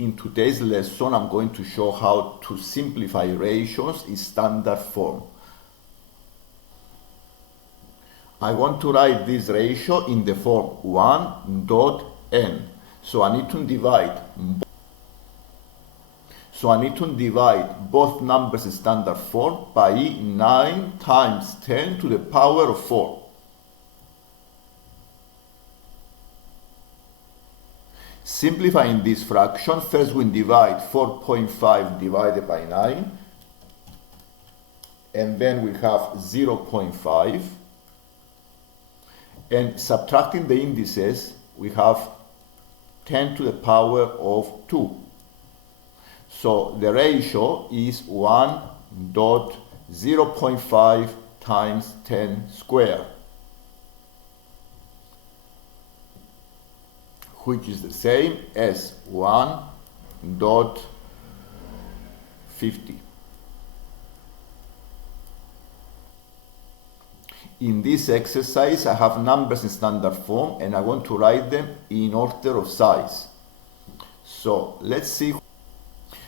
In today's lesson, I'm going to show how to simplify ratios in standard form. I want to write this ratio in the form 1.n. So I need to divide both numbers in standard form by 9 times 10 to the power of 4. Simplifying this fraction, first we divide 4.5 divided by 9, and then we have 0.5, and subtracting the indices, we have 10 to the power of 2. So the ratio is 1.0.5 times 10 squared, which is the same as 1.50. In this exercise, I have numbers in standard form and I want to write them in order of size. So let's see.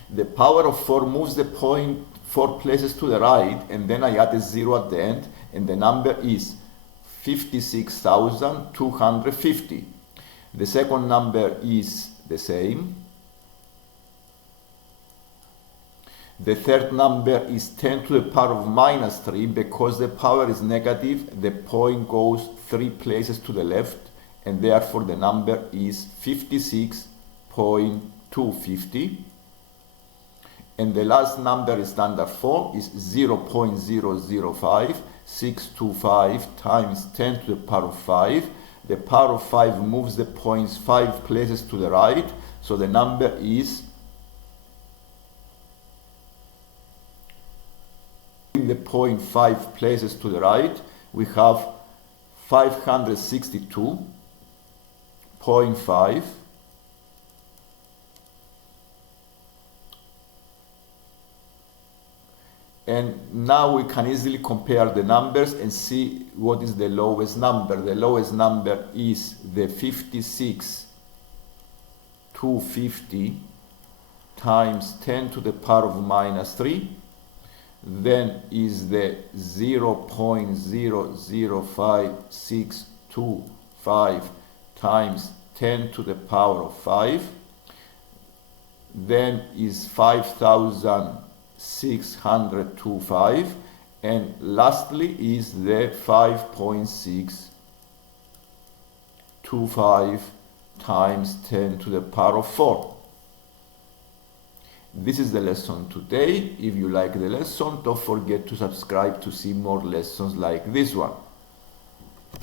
The power of 4 moves the point 4 places to the right, and then I add a 0 at the end, and the number is 56,250. The second number is the same. The third number is 10 to the power of minus 3. Because the power is negative, the point goes 3 places to the left, and therefore the number is 56.250. And the last number in standard form is 0.005625 times 10 to the power of 5. The power of 5 moves the points 5 places to the right, so the number is in the point 5 places to the right, we have 562.5. And now we can easily compare the numbers and see what is the lowest number. The lowest number is the 56,250 times 10 to the power of minus 3. Then is the 0.005625 times 10 to the power of 5. Then is 5,625, and lastly is the 5.625 times 10 to the power of 4. This is the lesson today. If you like the lesson, don't forget to subscribe to see more lessons like this one.